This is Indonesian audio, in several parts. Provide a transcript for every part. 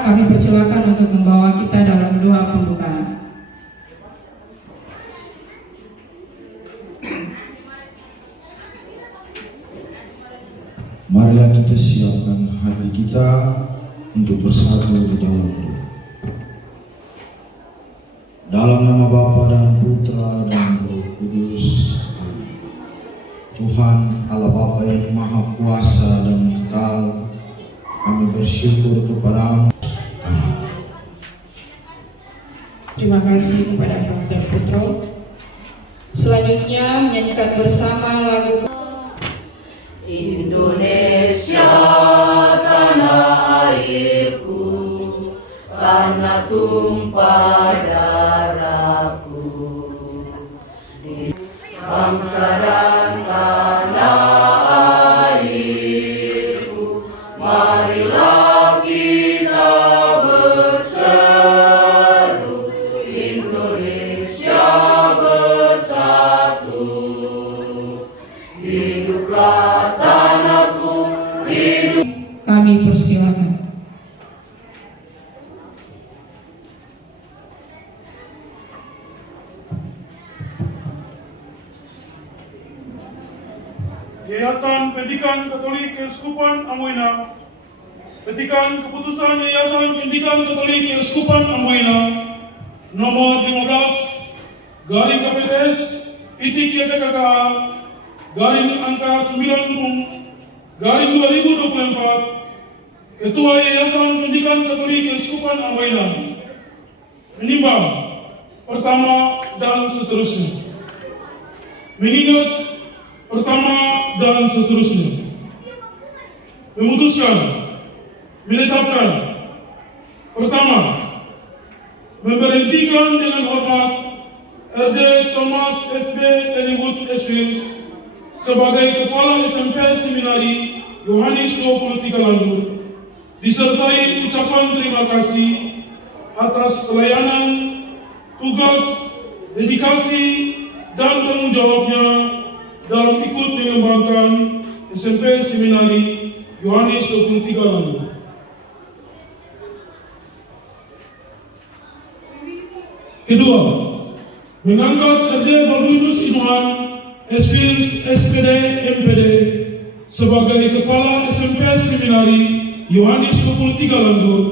Kami persilakan untuk membawa kita dalam doa pembukaan. Marilah kita siapkan hati kita untuk bersatu di dalam doa. Dalam nama Bapa dan Putra dan Roh Kudus. Amin. Tuhan Allah Bapa yang Maha Kuasa dan kekal, kami bersyukur kepada-Mu. Amin. Terima kasih kepada Dr. Putro. Selanjutnya menyanyikan bersama lagu Indonesia, tanah airku, tanah tumpah darahku, bangsa dan tanah airku, marilah kita berseru, Indonesia bersatu, hiduplah tanahku, hidup. kami persilakan. Yayasan Pendidikan Katolik Keuskupan Amboina, petikan keputusan Yayasan Pendidikan Katolik Keuskupan Amboina nomor 15 garing KPTS titik YPKKA garing angka 90 garing 2024, Ketua Yayasan Pendidikan Katolik Keuskupan Amboina menimbang pertama dan seterusnya, mengingat pertama dan seterusnya, memutuskan, menetapkan, pertama, memberhentikan dengan hormat RD Thomas FB Tennywood Eswils sebagai Kepala SMP Seminari Yohanes 23 Landur, disertai ucapan terima kasih atas pelayanan, tugas, dedikasi, dan tanggung jawabnya dalam ikut mengembangkan SMP Seminari Yohanes 23 Landur. Kedua, mengangkat RD Baldwinus Inuan Eswils SPD MPD sebagai Kepala SMP Seminari Yohanes 23 Landur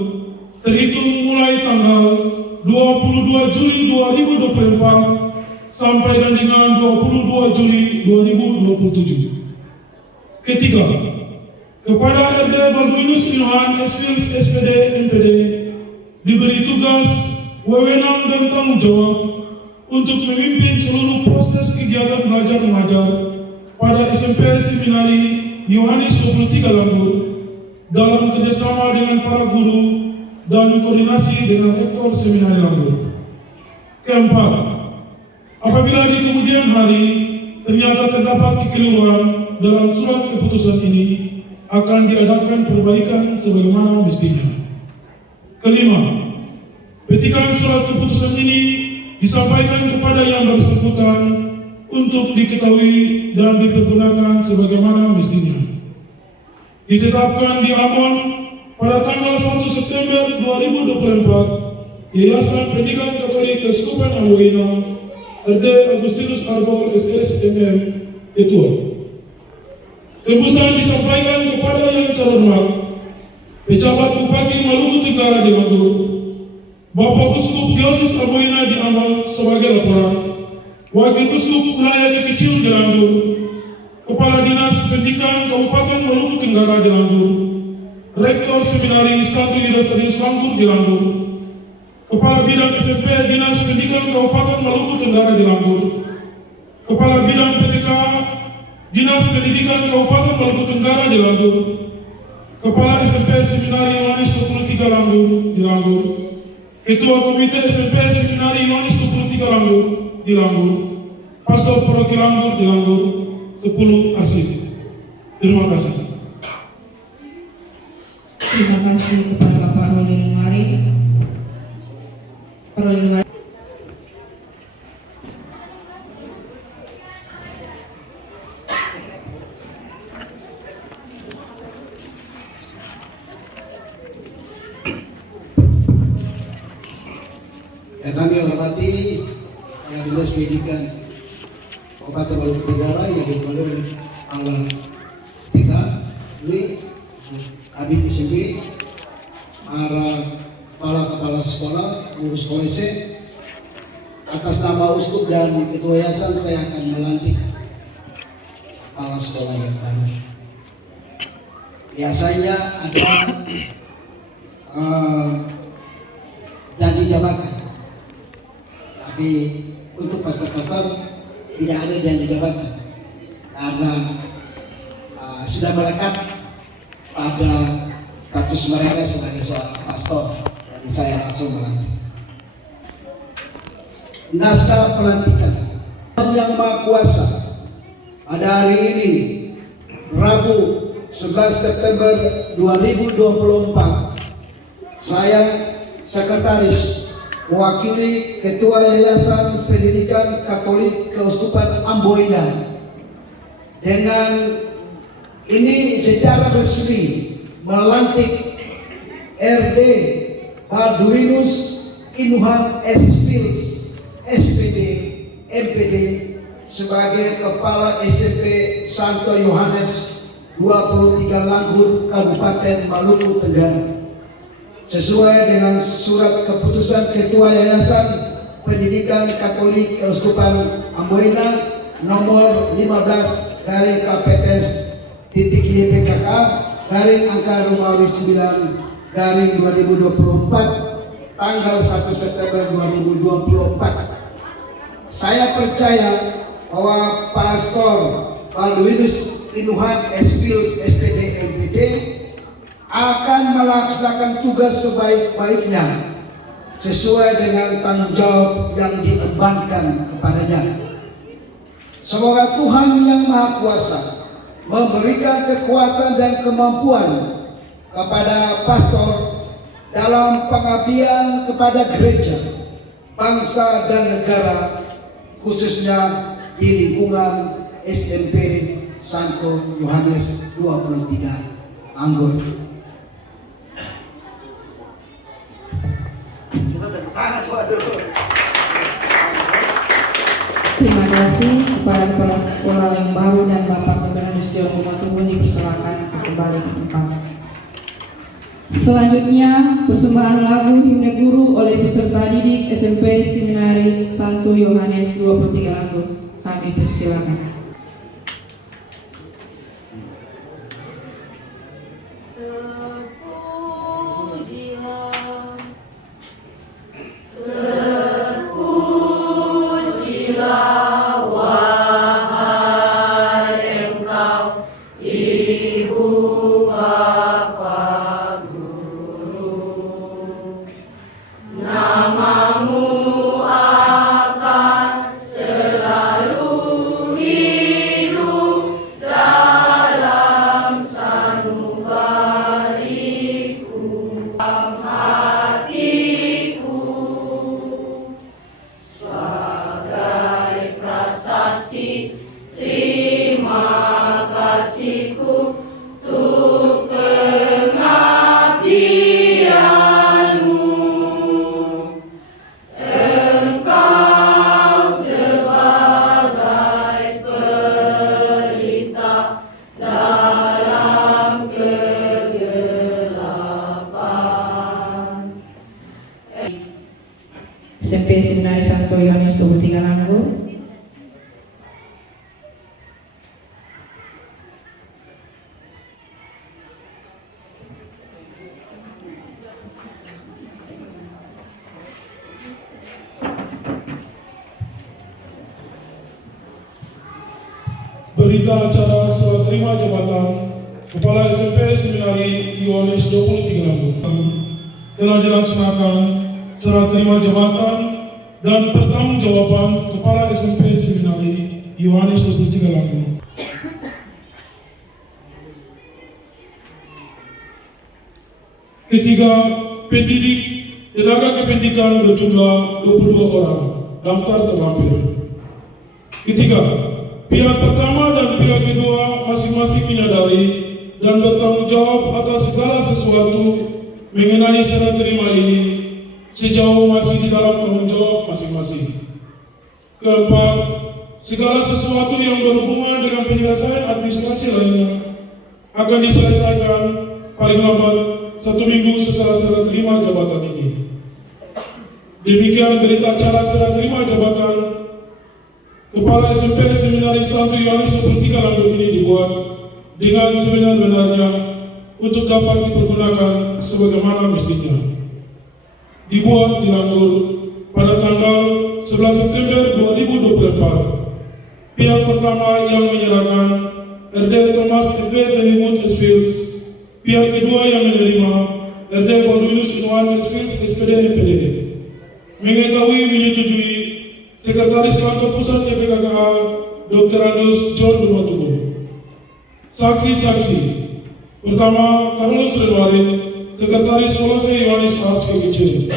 terhitung mulai tanggal 22 Juli 2024 sampai dengan 22 Juli 2027. Ketiga, kepada RD Baldwinus Inuan Eswils SPD MPD diberi tugas, wewenang dan tanggung jawab untuk memimpin seluruh proses kegiatan belajar mengajar pada SMP Seminari Yohanes 23 Landur dalam kerjasama dengan para guru dan koordinasi dengan rektor Seminari Landur. Keempat, apabila di kemudian hari ternyata terdapat kekeliruan dalam surat keputusan ini, akan diadakan perbaikan sebagaimana mestinya. Kelima, petikan surat keputusan ini disampaikan kepada yang bersangkutan untuk diketahui dan dipergunakan sebagaimana mestinya. Ditetapkan di Ambon pada tanggal 1 September 2024, Yayasan Pendidikan Katolik Keuskupan Amboina RD Agustinus Arbol SS MM Ketua. Tembusan disampaikan kepada yang terhormat Pejabat Bupati Maluku Tenggara di Landur, Bapak Uskup Diosis Amboina di Ambon sebagai laporan, Wakil Uskup Wilayah Kekecil di Landur, Kepala Dinas Pendidikan Kabupaten Maluku Tenggara di Landur, Rektor Seminari 1 Yudhistirius Landur di Landur, Kepala Bidang SMP Dinas Pendidikan Kabupaten Maluku Tenggara di Landur, Kepala Bidang PTK Dinas Pendidikan Kabupaten Maluku Tenggara di Landur, Kepala SMP Seminari Yohanes 23 Landur di Landur, Ketua Komite SMP Seminari Yohanes 23 Landur di Landur, Pastor Paroki Landur di Landur, 10 arsip. Terima kasih. Terima kasih kepada Bapak Roli Ringwari. Yang kami hormati yang Dinas Pendidikan Kabupaten Maluku Tenggara yang diketuai oleh Pangdam 3 Lui Kabid SMP, kepala sekolah, pengurus sekolah S. Atas nama Uskup dan Ketua Yayasan saya akan melantik kepala sekolah yang baru. Biasanya ada janji jabatan, tapi untuk pastor-pastor tidak ada janji jabatan karena sudah melekat pada status mereka sebagai seorang pastor. Jadi saya langsung melantik. Naskah pelantikan yang Maha Kuasa pada hari ini Rabu 11 September 2024, saya Sekretaris mewakili Ketua Yayasan Pendidikan Katolik Keuskupan Amboina dengan ini secara resmi melantik RD Balduinus Inuhan S. Fils SPD MPD sebagai Kepala SMP Santo Yohanes 23 Langgur Kabupaten Maluku Tenggara sesuai dengan surat keputusan Ketua Yayasan Pendidikan Katolik Keuskupan Amboina nomor 15 garing KPTS titik YPKK garing angka Romawi 9 garing 2024 tanggal 1 September 2024. Saya percaya bahwa Pastor Balduinus Inuhan S. Fils SPD MPD akan melaksanakan tugas sebaik-baiknya sesuai dengan tanggung jawab yang diembankan kepadanya. Semoga Tuhan Yang Maha Kuasa memberikan kekuatan dan kemampuan kepada pastor dalam pengabdian kepada gereja, bangsa dan negara, khususnya di lingkungan SMP Santo Yohanes 23 Anggur. Terima kasih kepada kepala sekolah yang baru dan Bapak Pegawai Yusdil Kumatubun dipersilakan kembali ke tempat. Selanjutnya persembahan lagu himne guru oleh peserta didik SMP Seminari Santo Yohanes 23 Anggur. Kami persilakan. SMP Seminari Santo Yohanes 23 Anggur. Berita acara serah terima jabatan Kepala SMP Seminari Yohanes 23 Anggur telah dilaksanakan serah terima jabatan dan pertanggungjawaban Kepala SMP Seminari Yohanes 23 Anggur. Ketiga, pendidik tenaga kependidikan berjumlah 22 orang daftar terlampir. Ketiga, pihak pertama dan pihak kedua masing-masing menyadari dan bertanggung jawab atas segala sesuatu mengenai serah terima ini sejauh masih di dalam tanggung jawab masing-masing. Keempat, segala sesuatu yang berhubungan dengan penyelesaian administrasi lainnya akan diselesaikan paling lambat 1 minggu setelah serah terima jabatan ini. Demikian berita acara serah terima jabatan Kepala SMP Seminaris Santo Yohanes 23 Langgeng ini dibuat dengan sebenar-benarnya untuk dapat dipergunakan sebagaimana mestinya. Dibuat di Langgur pada tanggal 11 September 2024. Pihak pertama yang menyerahkan RD Thomas F. Tennywood S. Fields. Pihak kedua yang menerima RD Baldwinus Iwan S. Fields SPD MPD. Mengetahui menyetujui Sekretaris Kantor Pusat YPKKA Dr. Andus John Dumatugu. Saksi-saksi pertama, Carlos Renwarin, Sekretaris Kolose Yohanes Ars KGC.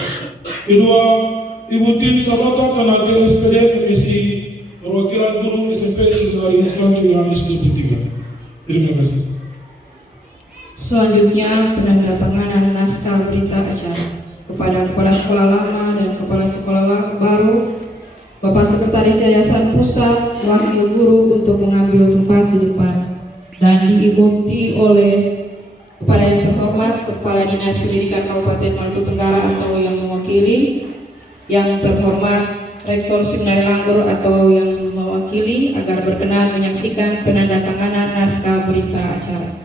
Kedua, Ibu Tin Sabata Tanate SPD MSI, Perwakilan Guru SMP Seminaris Santo Yohanes 23. Terima kasih. Selanjutnya, penandatanganan naskah berita acara kepada Kepala Sekolah Lama dan Kepala Sekolah Baru, Bapak Sekretaris Yayasan Pusat, Wakil Guru untuk mengambil tempat di depan dan diikuti oleh Kepala yang terhormat Kepala Dinas Pendidikan Kabupaten Maluku Tenggara atau yang mewakili, yang terhormat Rektor Seminari Langgur atau yang mewakili, agar berkenan menyaksikan penandatanganan naskah berita acara.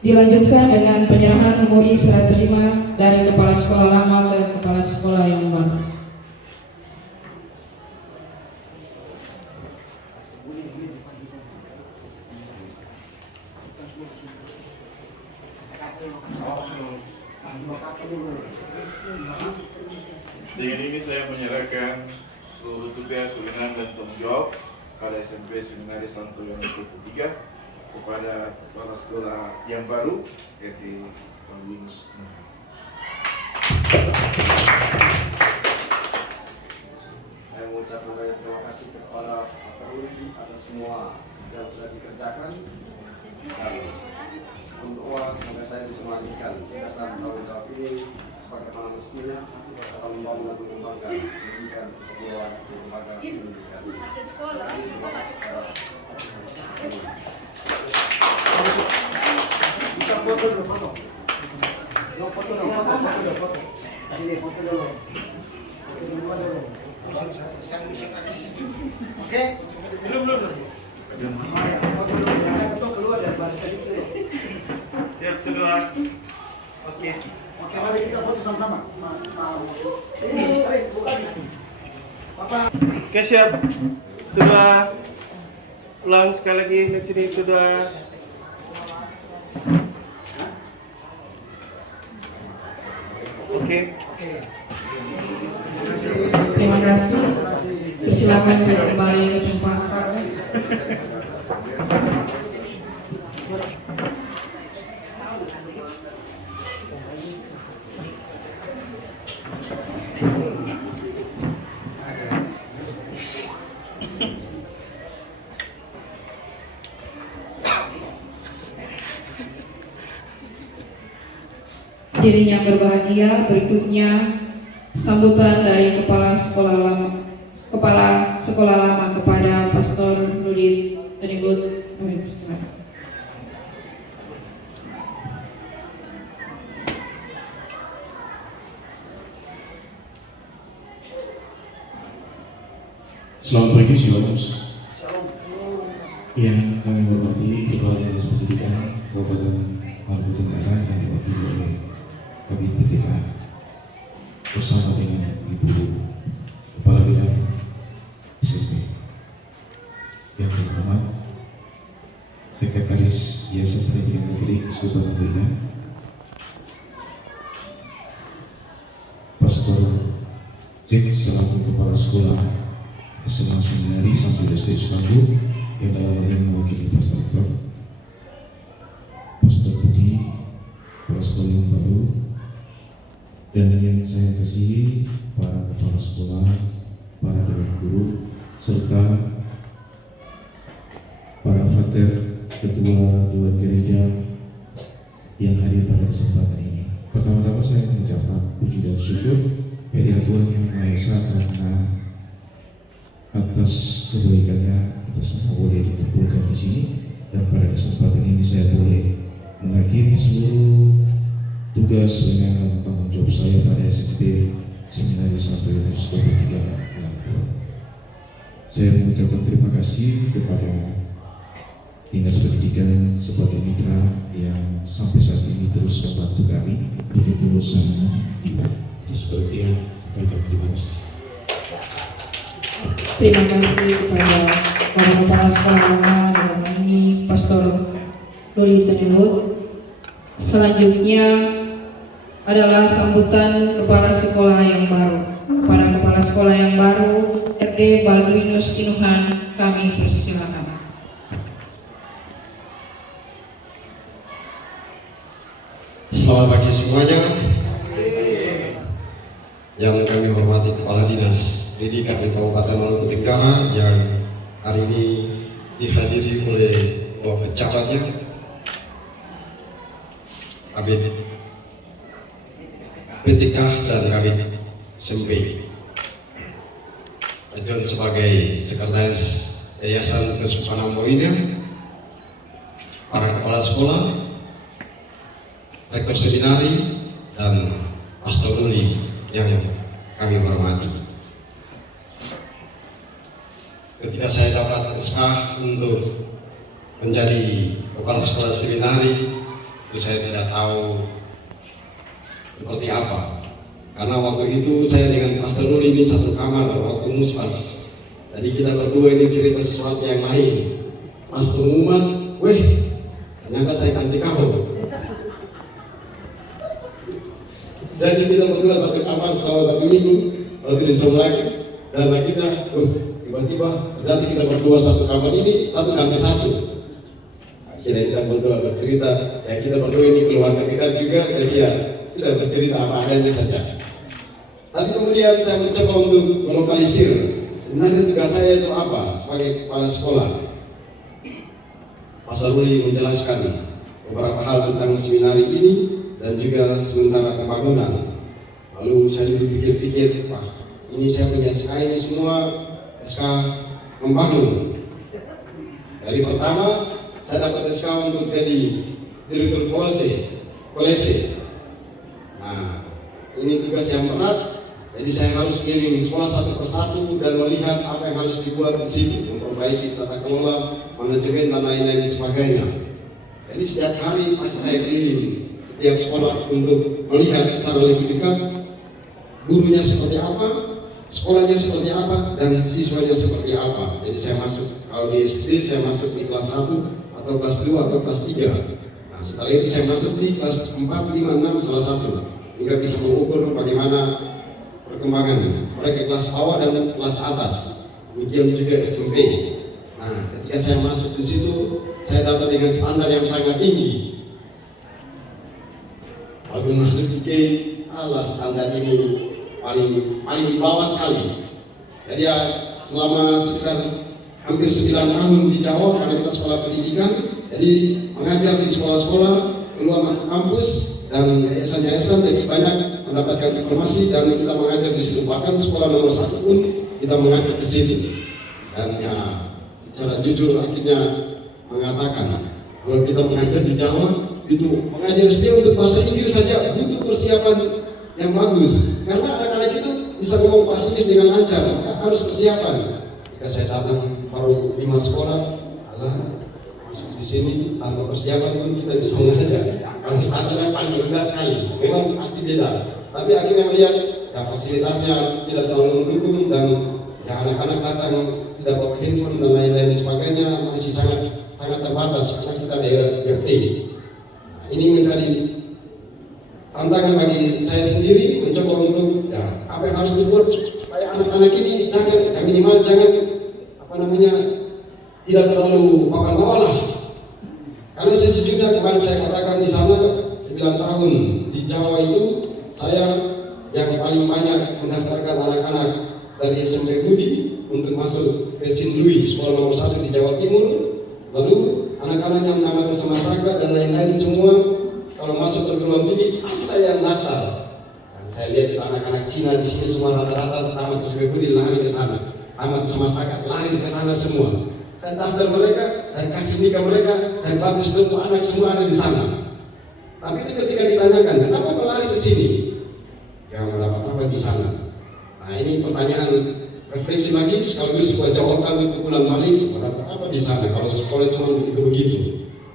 Dilanjutkan dengan penyerahan memori serah terima dari Kepala Sekolah Lama ke Kepala Sekolah yang baru. Dengan ini saya menyerahkan seluruh tugas, wewenang dan tanggung jawab pada SMP Seminaris Santo Yohanes 23 kepada Kepala Sekolah yang baru, RD Baldwinus. Saya mengucapkan banyak terima kasih kepada Pak Rudi atas semua yang sudah dikerjakan. Dan untuk semoga saya bisa melanjutkan tugas dan tanggung jawab ini sebagaimana mestinya dalam membangun dan mengembangkan pendidikan peristiwa di lembaga pendidikan. Bisa foto dulu, foto. Foto dulu. Ini foto dulu. Foto dulu. Oke? Belum. Foto dulu. Jangan ketuk keluar dari barisan itu. Siap, sudah. Oke. Oke, mari kita foto sama-sama. Ini, bukan. Papa. Oke, siap. Sudah. Ulang sekali lagi ke sini, sudah. Oke. Terima kasih. Persilakan kembali ke tempat. Dirinya berbahagia. Berikutnya sambutan dari Kepala Sekolah Lama kepada Pastor Nudit Tenibut. Selamat pagi, Shalom. Yang kami hormati Kepala Dinas Pendidikan Kabupaten Maluku Tenggara yang diwakili oleh Kabid PTK bersama dengan Ibu Kepala Bidang SMP. Yang terhormat Sekretaris Yayasan Pendidikan Negeri Sultan Bina, Pastor Jack selaku Kepala Sekolah SMA Seminari Santo Yudas Sukandu yang dalam hal ini mewakili Pastor Rektor, Pastor Budi, Kepala Sekolah yang baru, dan yang saya kasihi para kepala sekolah, para dewan guru, serta para frater ketua dewan gereja yang hadir pada kesempatan ini. Pertama-tama saya mengucapkan puji dan syukur kehadirat Tuhan Yang Maha Esa karena atas kebaikannya, atas nama boleh dikumpulkan di sini, dan pada kesempatan ini saya boleh mengakhiri seluruh tugas dengan tanggung jawab saya pada SMP Seminari Santo Yudas 23 Lampung. Saya mengucapkan terima kasih kepada Dinas Pendidikan sebagai mitra yang sampai saat ini terus membantu kami untuk urusan di seperti yang terima kasih. Terima kasih kepada para kepala sekolah lama dalam hal ini Pastor Nudit Tenibut. Selanjutnya adalah sambutan kepala sekolah yang baru. Para kepala sekolah yang baru, RD Balduinus Inuhan, kami persilakan. Selamat pagi semuanya. Yang kami hormati Kepala Dinas Pendidikan di Kabupaten Maluku Tenggara yang hari ini dihadiri oleh pejabatnya, Kabid PTK dan Kabid SMP. John sebagai Sekretaris Yayasan Kesusahan Moina, para kepala sekolah, Rektor Seminari, dan Pastor Nuli yang kami hormati. Ketika saya dapat SK untuk menjadi kepala sekolah seminari, itu saya tidak tahu seperti apa. Karena waktu itu saya dengan Pastor Nuli ini satu kamar waktu muspas. Jadi kita berdua ini cerita sesuatu yang lain. Pas pengumuman, weh, ternyata saya ganti kau. Jadi kita berdua satu kamar selama 1 minggu, lalu disebut lagi, dan kita, tiba-tiba berarti kita berdua satu kamar ini, satu ganti satu. Akhirnya kita berdua bercerita, ya kita berdua ini keluarga dekat juga, jadi ya sudah bercerita apa adanya saja. Tapi kemudian saya mencoba untuk melokalisir, sebenarnya tugas saya itu apa sebagai kepala sekolah. Pastor Nuli menjelaskan beberapa hal tentang seminari ini, dan juga sementara pembangunan. Lalu saya berpikir-pikir, wah ini saya punya SK ini semua SK membangun. Dari pertama saya dapat SK untuk jadi direktur kolese. Nah ini tugas yang berat, jadi saya harus keliling sekolah satu persatu dan melihat apa yang harus dibuat di sini, memperbaiki tata kelola, manajemen dan lain-lain sebagainya. Jadi setiap hari pasti saya keliling setiap sekolah untuk melihat secara lebih dekat gurunya seperti apa, sekolahnya seperti apa, dan siswanya seperti apa. Jadi saya masuk, kalau di SD saya masuk di kelas 1 atau kelas 2 atau kelas 3. Nah setelah itu saya masuk di kelas 4, 5, 6 salah satu, sehingga bisa mengukur bagaimana perkembangannya. Mereka kelas bawah dan kelas atas, demikian juga SMP. Nah ketika saya masuk di situ, saya datang dengan standar yang sangat tinggi. Waktu masuk di K, standar ini paling di bawah sekali. Jadi ya selama sekitar hampir 9 tahun di Jawa, karena kita sekolah pendidikan, jadi mengajar di sekolah-sekolah, keluar masuk kampus, dan yayasan-yayasan jadi banyak mendapatkan informasi dan kita mengajar di situ. Bahkan sekolah nomor 1 pun kita mengajar di situ. Dan ya secara jujur akhirnya mengatakan kalau kita mengajar di Jawa itu mengajar SD untuk bahasa Inggris saja butuh persiapan yang bagus karena anak-anak itu bisa ngomong bahasa Inggris dengan lancar, harus persiapan. Jika saya datang baru 5 sekolah, masuk di sini tanpa persiapan pun kita bisa mengajar. Kalau standarnya paling rendah sekali, memang pasti beda. Tapi akhirnya melihat ya fasilitasnya tidak terlalu mendukung dan ya anak-anak datang tidak bawa handphone dan lain-lain sebagainya masih sangat terbatas karena kita daerah 3T. Ini menjadi tantangan bagi saya sendiri mencoba untuk ya apa yang harus dibuat supaya anak-anak ini jangan minimal jangan tidak terlalu papan bawah lah. Karena sejujurnya kemarin saya katakan di sana 9 tahun di Jawa itu saya yang paling banyak mendaftarkan anak-anak dari SMP Budi untuk masuk ke Sindui sekolah nomor 1 di Jawa Timur. Lalu anak-anak yang tamat SMA Saka dan lain-lain semua kalau masuk perguruan tinggi pasti saya yang daftar. Dan saya lihat anak-anak Cina di sini semua rata-rata tamat SMP Budi lari ke sana, tamat SMA Saka lari ke sana semua. Saya daftar mereka, saya kasih nikah mereka, saya baptis untuk anak semua ada di sana. Tapi itu ketika ditanyakan, kenapa kau lari ke sini? Yang mendapat apa di sana? Nah ini pertanyaan refleksi lagi, sekaligus sebuah jawaban untuk ulang balik. Mendapat apa di sana? Kalau sekolah cuma begitu-begitu.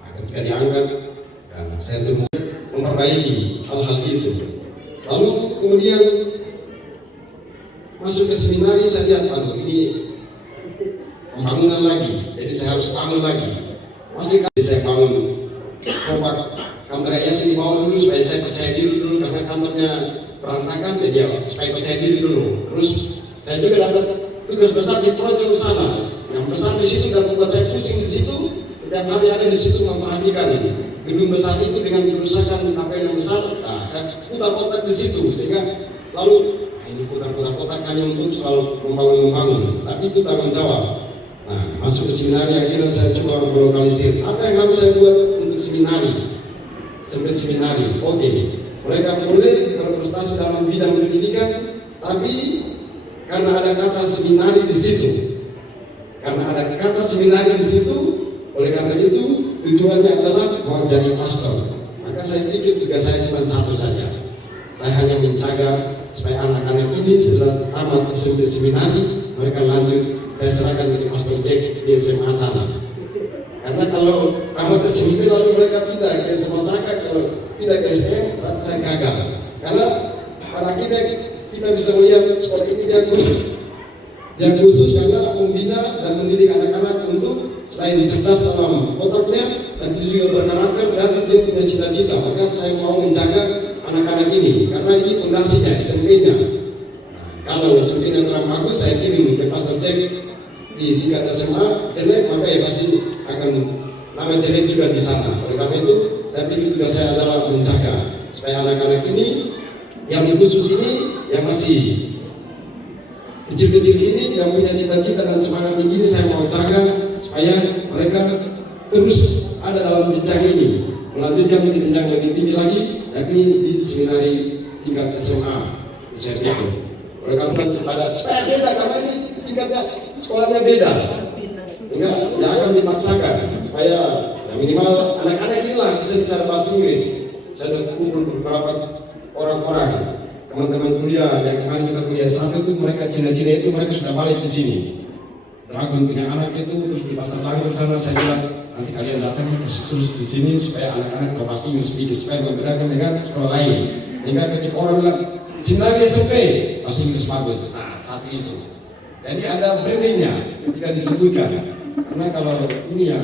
Nah, ketika diangkat, dan saya terus memperbaiki hal-hal itu. Lalu kemudian masuk ke seminari, saya lihat, ini pembangunan lagi, jadi saya harus bangun lagi. Masih kali saya bangun kompak kantor yayasan di bawah dulu supaya saya percaya diri dulu karena kantornya berantakan, jadi ya supaya percaya diri dulu. Terus saya juga dapat tugas besar di proyek sana, yang besar di situ dan membuat saya pusing di situ. Setiap hari ada di situ memperhatikan gedung besar itu dengan kerusakan kapel yang besar. Nah, saya putar-putar di situ sehingga selalu ini putar-putar kotak hanya untuk selalu membangun, tapi itu tanggung jawab. Nah, masuk ke seminari akhirnya saya coba melokalisir apa yang harus saya buat untuk seminari. Sampai seminari, oke, mereka boleh berprestasi dalam bidang pendidikan, tapi karena ada kata seminari di situ, oleh karena itu tujuannya adalah mau jadi pastor. Maka saya pikir tugas saya cuma satu saja. Saya hanya menjaga supaya anak-anak ini setelah tamat SMP seminari mereka lanjut. Saya serahkan ke Pastor Jack di SMA sana. Karena kalau tamat SMP lalu mereka pindah ke SMA Saka, kalau pindah ke STM berarti saya gagal. Karena pada akhirnya kita bisa melihat sekolah ini dia khusus karena membina dan mendidik anak-anak untuk selain cerdas dalam otaknya, tapi juga berkarakter dan dia punya cita-cita. Maka saya mau menjaga anak-anak ini karena ini fondasinya SMP-nya. Kalau SMP-nya kurang bagus, saya kirim ke Pastor Jack di tingkat SMA jelek, maka ya pasti akan nama jelek juga di sana. Oleh karena itu, saya pikir tugas saya adalah menjaga supaya anak-anak ini yang khusus ini, yang masih kecil-kecil ini, yang punya cita-cita dan semangat tinggi ini, saya mau jaga supaya mereka terus ada dalam jenjang ini, melanjutkan ke jenjang lebih tinggi lagi, yakni di seminari tingkat SMA. Saya pikir. Oleh karena itu ada supaya beda karena ini tingkatnya sekolahnya beda, sehingga yang akan dipaksakan supaya ya minimal anak-anak ini lah bisa bicara bahasa Inggris. Saya sudah kumpul beberapa orang-orang teman-teman kuliah yang kemarin kita kuliah sampai itu mereka Cina-Cina itu mereka sudah balik di sini. Dragon punya anak itu terus di pasar Tanggur sana, saya bilang nanti kalian datang khusus di sini supaya anak-anak berbahasa Inggris sedikit supaya membedakan dengan sekolah lain. Sehingga ketika orang bilang seminari SMP bahasa Inggris bagus, nah satu itu. Jadi ada brandingnya ketika disebutkan. Karena kalau ini ya,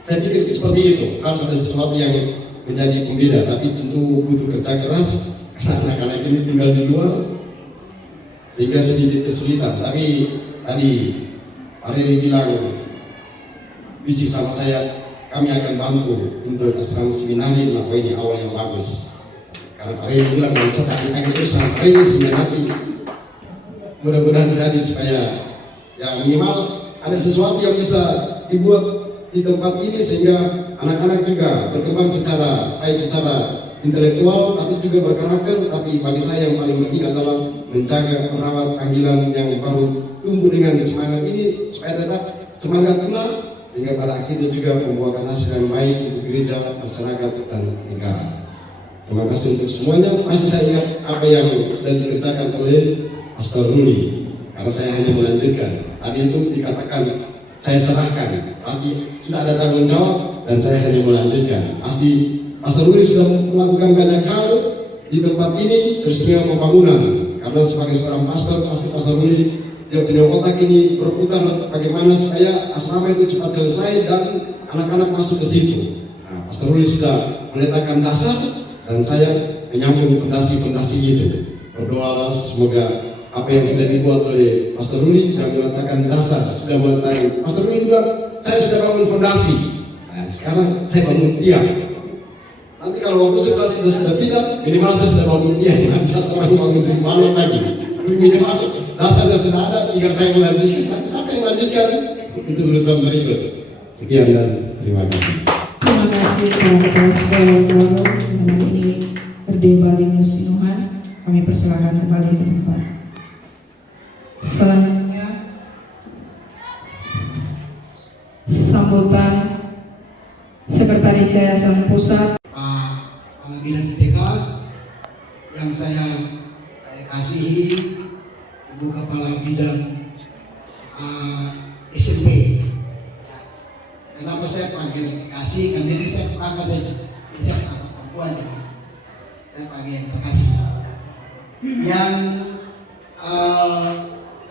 saya pikir seperti itu harus ada sesuatu yang menjadi pembeda, tapi tentu butuh kerja keras karena anak-anak ini tinggal di luar sehingga sedikit kesulitan. Tapi tadi Pak Reni bilang bisik sama saya, kami akan bantu untuk asrama seminari melakukan ini awal yang bagus. Karena Pak Reni bilang dan saya kaki itu sampai ini sehingga nanti mudah-mudahan jadi supaya ya minimal ada sesuatu yang bisa dibuat di tempat ini sehingga anak-anak juga berkembang secara baik secara intelektual tapi juga berkarakter. Tapi bagi saya yang paling penting adalah menjaga merawat panggilan yang baru tumbuh dengan semangat ini supaya tetap semangat pula sehingga pada akhirnya juga membuahkan hasil yang baik untuk gereja, masyarakat dan negara. Terima kasih untuk semuanya. Masih saya ingat apa yang sudah dikerjakan oleh Pastor Ruli karena saya hanya melanjutkan. Tadi itu dikatakan saya serahkan, berarti sudah ada tanggung jawab dan saya hanya melanjutkan. Pasti Pastor Ruli sudah melakukan banyak hal di tempat ini terusnya pembangunan. Karena sebagai seorang pastor, pasti Pastor Ruli dia punya otak ini berputar bagaimana supaya asrama itu cepat selesai dan anak-anak masuk ke situ. Nah, Pastor Ruli sudah meletakkan dasar dan saya menyambung fondasi-fondasi itu. Berdoalah semoga apa yang sudah dibuat oleh Pastor Ruli yang meletakkan dasar sudah meletakkan. Pastor Ruli bilang saya sudah bangun fondasi. Nah, sekarang saya bangun tiang. Nanti kalau waktu sudah pindah, minimal saya sudah bangun tiang. Nanti saya sekarang bangun dari malam lagi. Minimal dasarnya sudah ada, tinggal saya melanjutkan. Nanti saya melanjutkan itu urusan berikut. Sekian dan terima kasih. Terima kasih kepada Kepala Sekolah Baru dalam ini Erdevalius Sinuhan. Kami persilakan kembali ke tempat. Selanjutnya sambutan Sekretaris Yayasan Pusat Kepala Bidang IPK yang saya kasihi, Ibu Kepala Bidang SMP. Kenapa saya panggil kasih? Karena ini saya kakak saya anak perempuan jadi saya panggil kasih. Yang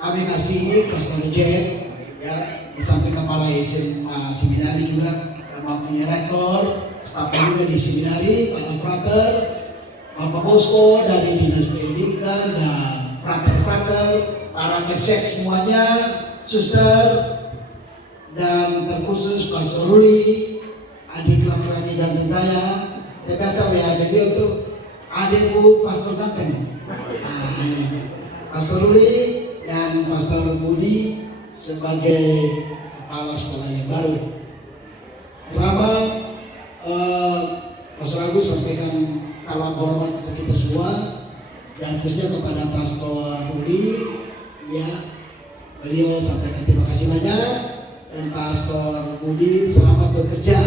kami kasihi Pastor Jen, ya, di samping Kepala SMA Seminari juga yang mempunyai rektor, staf juga di seminari, Pak Frater, Bapak Bosco dari Dinas Pendidikan dan frater-frater, para kepsek semuanya, suster, dan terkhusus Pastor Ruli, adik laki-laki jantan saya biasa WA dia untuk adikku Pastor Ganteng. Pastor Ruli dan Pastor Budi sebagai kepala sekolah yang baru. Pertama, Pastor Agus sampaikan salam hormat kepada kita semua dan khususnya kepada Pastor Ruli, ya, beliau sampaikan terima kasih banyak. Dan Pastor Budi selamat bekerja.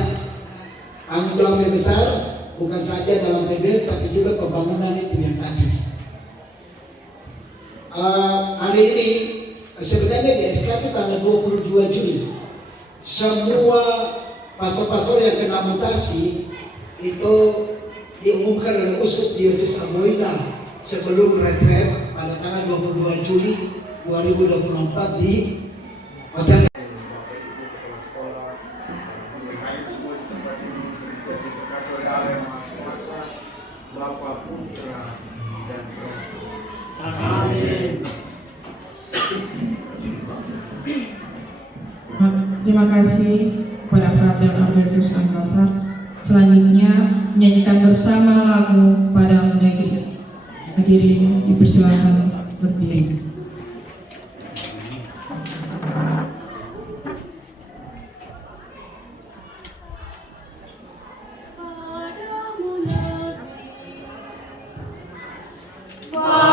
Tanggung jawab yang besar bukan saja dalam PB tapi juga pembangunan itu yang tadi. Hari ini sebenarnya di SK itu tanggal 22 Juli semua pastor-pastor yang kena mutasi itu diumumkan oleh Uskup Diosis Amboina sebelum retret pada tanggal 22 Juli 2024 di Hotel Bapa, Putra, dan Roh Kudus. Amin. Terima kasih kepada Frater Albertus Angkasar. Selanjutnya menyanyikan bersama lagu Padamu Negeri. Hadirin dipersilakan berdiri. Wow.